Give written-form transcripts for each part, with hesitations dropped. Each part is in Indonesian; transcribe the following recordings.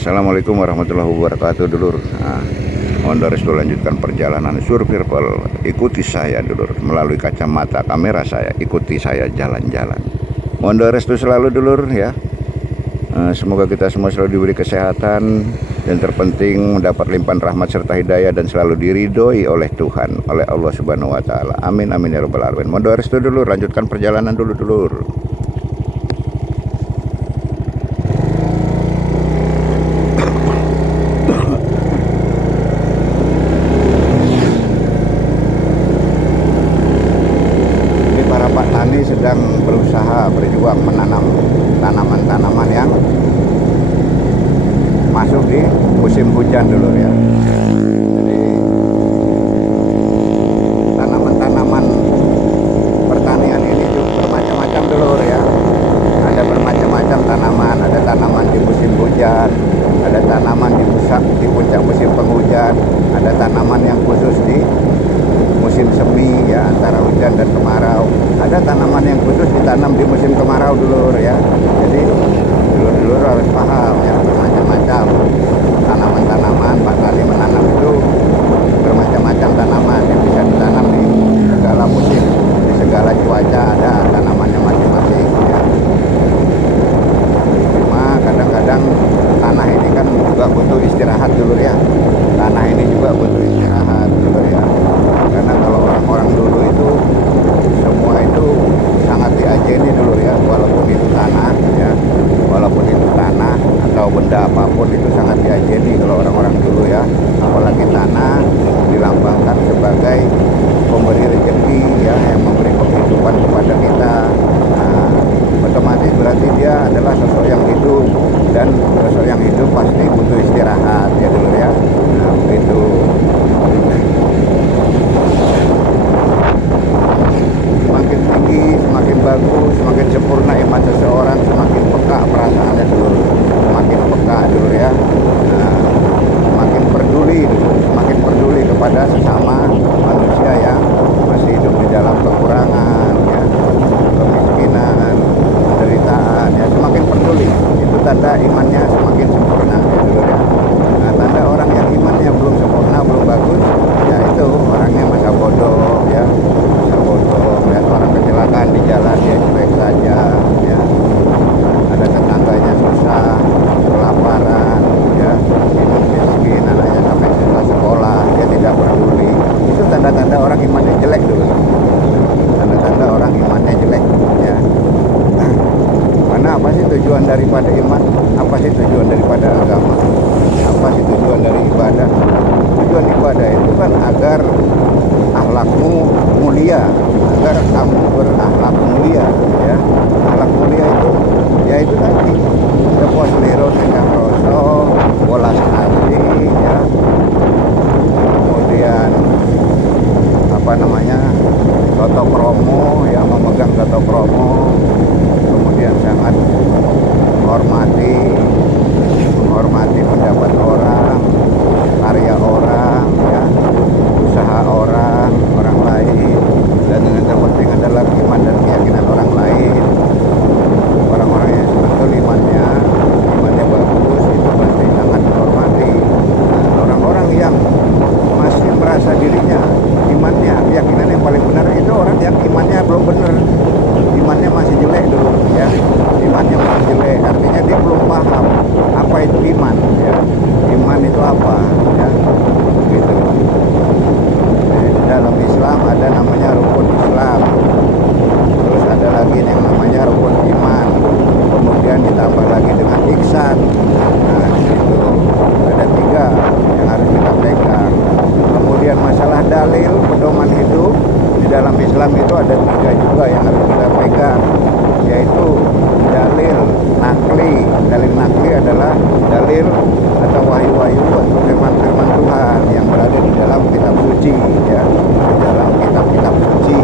Assalamualaikum warahmatullahi wabarakatuh, dulur. Mohon restu lanjutkan perjalanan survival. Ikuti saya, dulur, melalui kacamata kamera saya. Ikuti saya jalan-jalan. Mohon restu selalu, dulur, ya. Semoga kita semua selalu diberi kesehatan dan terpenting mendapat limpahan rahmat serta hidayah dan selalu diridhoi oleh Tuhan, oleh Allah Subhanahu wa taala. Amin amin ya rabbal alamin. Mohon restu, dulur, lanjutkan perjalanan dulu, dulur. Petani sedang berusaha berjuang menanam tanaman-tanaman yang masuk di musim hujan, dulu ya. Jadi tanaman-tanaman pertanian ini juga bermacam-macam, dulu ya. Ada bermacam-macam tanaman, ada tanaman di musim hujan, ada tanaman di puncak musim penghujan, ada tanaman yang khusus di musim semi, ya, antara hujan dan kemarau. Ada tanaman yang khusus ditanam di musim kemarau, dulur ya. Jadi dulur harus paham, ya, bermacam-macam tanaman-tanaman. Pak Tani menanam itu bermacam-macam tanaman yang bisa ditanam di segala musim, di segala cuaca. Ada tanamannya masing-masing, ya. Cuma kadang-kadang tanah ini kan juga butuh istirahat, dulur ya. Tanah ini juga butuh istirahat, dulur ya. Karena kalau orang-orang dulu itu semua itu sangat diajeni, dulu ya, walaupun itu tanah, ya, walaupun itu tanah atau benda apapun itu sangat diajeni kalau orang-orang dulu, ya. Apalagi tanah dilambangkan sebagai pemberi rezeki, ya, yang memberi penghidupan kepada kita. Nah, otomatis berarti dia adalah sosok yang hidup, dan sosok yang hidup pasti butuh istirahat, ya, dulu ya. Nah, begitu. Semakin tinggi, semakin bagus, semakin sempurna iman seseorang, semakin peka perasaannya, dulu. Semakin peka, dulu ya. Nah, semakin peduli kepada sesama manusia yang masih hidup di dalam kekurangan, ya, kemiskinan, penderitaan, ya, semakin peduli. Itu tanda imannya semakin sempurna, ya, dulu ya. Nah, tanda orang yang imannya belum sempurna, belum bagus, ya, itu orangnya masa bodoh, ya. Melihat orang kecelakaan di jalan, dia cuek saja, ya. Ada tetangganya susah, kelaparan, ya, hidup miskin, anaknya sampai susah sekolah, dia tidak peduli. Itu tanda-tanda orang imannya jelek, dulu. Tanda-tanda orang imannya jelek, ya. Karena apa sih tujuan daripada iman? Apa sih tujuan daripada agama? Apa sih tujuan dari ibadah? Tujuan ibadah itu kan agar akhlakmu mulia, agar kamu berakhlak mulia, ya. Akhlak mulia itu, ya, itu tadi sepos liro dengan rosol, bolas hati, ya. Kemudian apa namanya, toto kromo, ya, memegang toto kromo. Kemudian sangat menghormati pendapat orang, karya orang, ya, usaha orang lain, dan yang terpenting adalah iman dan keyakinan orang lain. Orang-orang yang betul imannya bagus, itu pasti sangat dihormati. Nah, orang-orang yang masih merasa dirinya imannya, keyakinan yang paling benar, itu orang yang imannya belum benar, imannya masih jelek, dulu ya. Imannya masih jelek, artinya dia belum paham apa itu iman, ya. Iman itu apa, ya, gitu. Di dalam Islam ada namanya rukun Islam, terus ada lagi yang namanya rukun iman, kemudian ditambah lagi dengan ihsan. Nah, itu ada 3 yang harus kita pegang. Kemudian masalah dalil pedoman hidup di dalam Islam itu ada 3 juga yang harus kita pegang, yaitu dalil nakli. Dalil nakli adalah dalil atau wahyu-wahyu atau firman-firman Tuhan yang berada di dalam kitab suci, ya, di dalam kitab-kitab suci.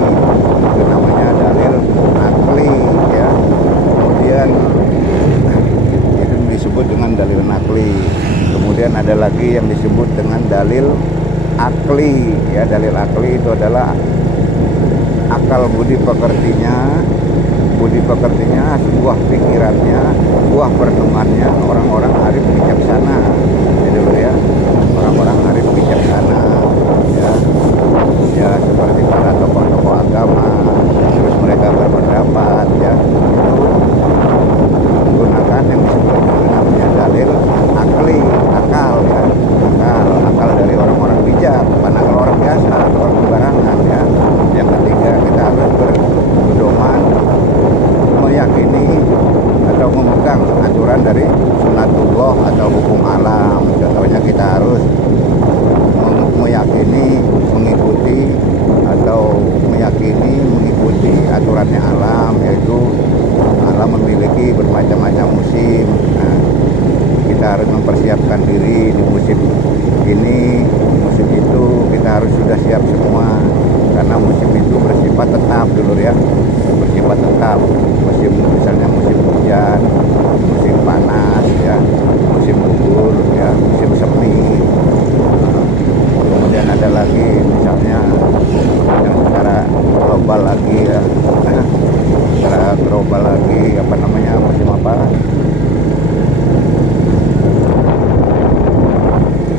Itu namanya dalil nakli, ya. Kemudian itu disebut dengan dalil nakli. Kemudian ada lagi yang disebut dengan dalil akli, ya. Dalil akli itu adalah akal budi pekertinya, buah pikirannya, buah perenungannya orang-orang arif bijaksana, sunatullah atau hukum alam. Contohnya kita harus meyakini, mengikuti atau meyakini mengikuti aturannya alam, yaitu alam memiliki bermacam-macam musim. Nah, kita harus mempersiapkan diri di musim ini, musim itu kita harus sudah siap semua, karena musim itu bersifat tetap dulu ya, bersifat tetap. Musim misalnya musim hujan, musim panas ya, musim gugur ya, musim semi. Kemudian ada lagi misalnya yang secara global lagi ya, secara global lagi apa namanya, musim apa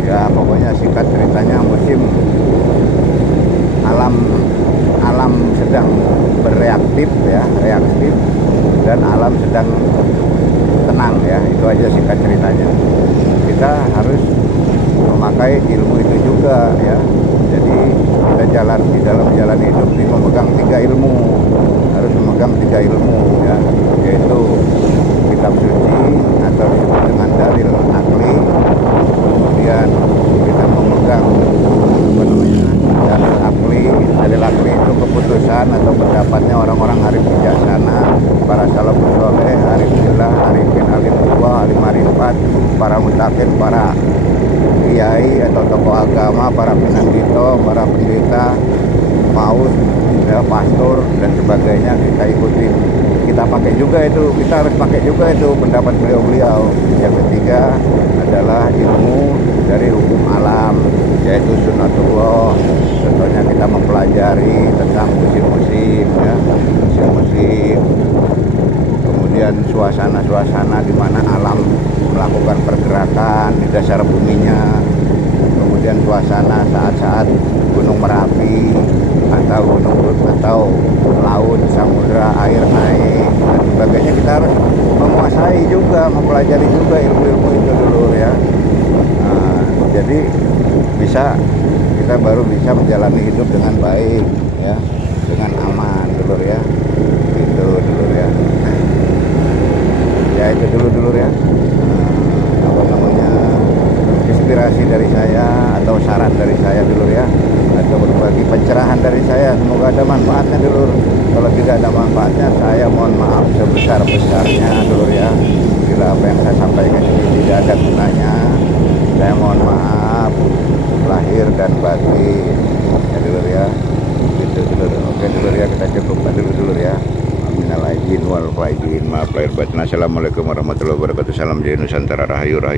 ya, pokoknya singkat ceritanya musim alam sedang bereaktif ya, reaktif, dan alam sedang tenang ya, itu aja singkat ceritanya. Kita harus memakai ilmu itu juga ya. Jadi kita jalan di dalam jalan hidup ini memegang 3 ilmu, harus memegang 3 ilmu ya, yaitu kitab suci atau disebut dengan dalil akli. Kemudian kita memegang apa namanya, dalil akli. Dalil akli itu keputusan atau pendapatnya orang-orang arif bijaksana, para salafus soleh, arifillah, arifin alim Allah, alim arifat, para mutakin, para kiai atau tokoh agama, para penandito, para pendeta, paus, ya, pastor dan sebagainya, kita ikutin, kita pakai juga itu, kita harus pakai juga itu pendapat beliau-beliau. Yang ketiga adalah ilmu dari hukum alam, yaitu sunatullah. Contohnya kita mempelajari tentang musim-musim ya, musim-musim, kemudian suasana-suasana di mana alam melakukan pergerakan di dasar buminya, kemudian suasana saat-saat gunung Merapi atau laut, samudra, air naik dan sebagainya. Kita harus menguasai juga, mempelajari juga ilmu-ilmu itu dulu ya. Nah, jadi kita baru bisa menjalani hidup dengan baik ya, dengan aman dulu ya, itu dulu ya. Ya itu dulu ya, apa namanya, inspirasi dari saya atau saran dari saya dulu ya, atau berbagi pencerahan dari saya. Semoga ada manfaatnya dulu. Kalau tidak ada manfaatnya, saya mohon maaf sebesar-besarnya dulu ya. Bila apa yang saya sampaikan ini tidak ada gunanya, saya mohon maaf lahir dan batin ya dulu ya. Itu dulu. Oke dulu ya, kita cukupkan dulu ya. Minal aidin wal faizin, maaf lahir batin. Assalamualaikum warahmatullahi wabarakatuh. Salam dari Nusantara, rahayu rahayu.